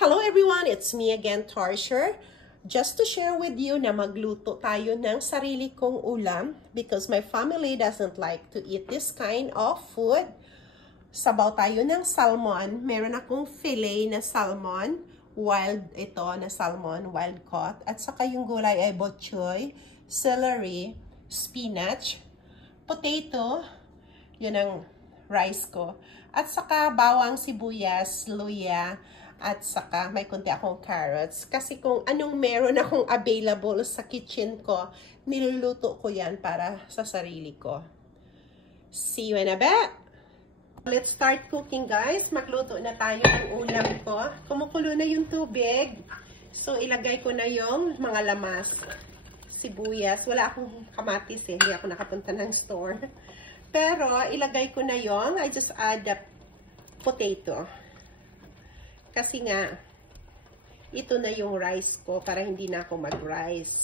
Hello everyone, it's me again, Tarsher. Just to share with you na magluto tayo ng sarili kong ulam because my family doesn't like to eat this kind of food. Sabaw tayo ng salmon. Meron akong fillet na salmon, wild ito na salmon, wild caught. At saka yung gulay ay bok choy, celery, spinach, potato, yun ang rice ko. At saka bawang, sibuyas, luya, at saka may konti akong carrots. Kasi kung anong meron akong available sa kitchen ko, niluluto ko yan para sa sarili ko. See you in a bit! Let's start cooking, guys. Magluto na tayo ng ulam ko. Kumukulo na yung tubig. So, ilagay ko na yung mga lamas. Sibuyas. Wala akong kamatis eh. Hindi ako nakapunta ng store. Pero, ilagay ko na yung, I just add the potato. Kasi nga, ito na yung rice ko para hindi na ako mag-rice.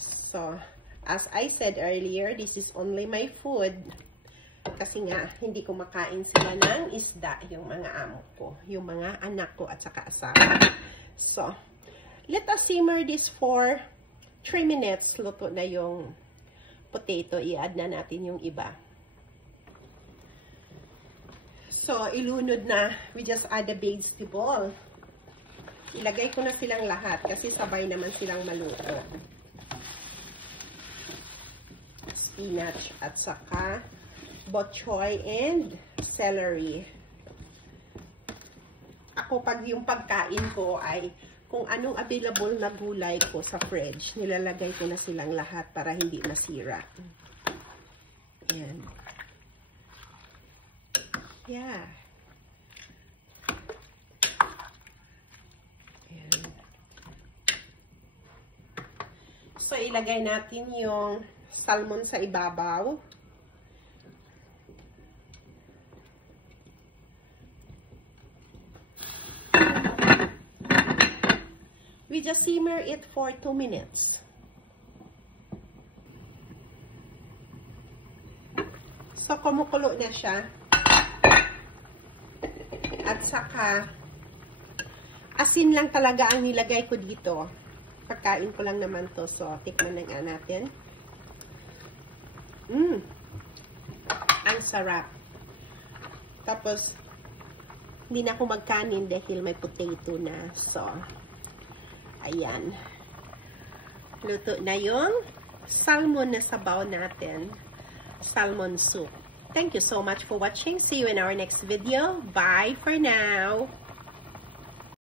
So, as I said earlier, this is only my food. Kasi nga, hindi ko makain sila ng isda, yung mga amo ko, yung mga anak ko at saka asawa. So, let us simmer this for 3 minutes. Luto na yung potato. I-add na natin yung iba. So, ilunod na. We just add the vegetable. Ilagay ko na silang lahat kasi sabay naman silang maluto. Spinach at saka bok choy and celery. Ako, pag yung pagkain ko ay kung anong available na gulay ko sa fridge, nilalagay ko na silang lahat para hindi masira. Ayan. Yeah. Ayan. So, ilagay natin yung salmon sa ibabaw. We just simmer it for 2 minutes. So, kumukulo na siya. At saka, asin lang talaga ang nilagay ko dito. Pagkain ko lang naman to. So, tikman na nga natin. Ang sarap. Tapos, hindi na ako magkanin dahil may potato na. So, ayan. Luto na yung salmon na sabaw natin. Salmon soup. Thank you so much for watching. See you in our next video. Bye for now.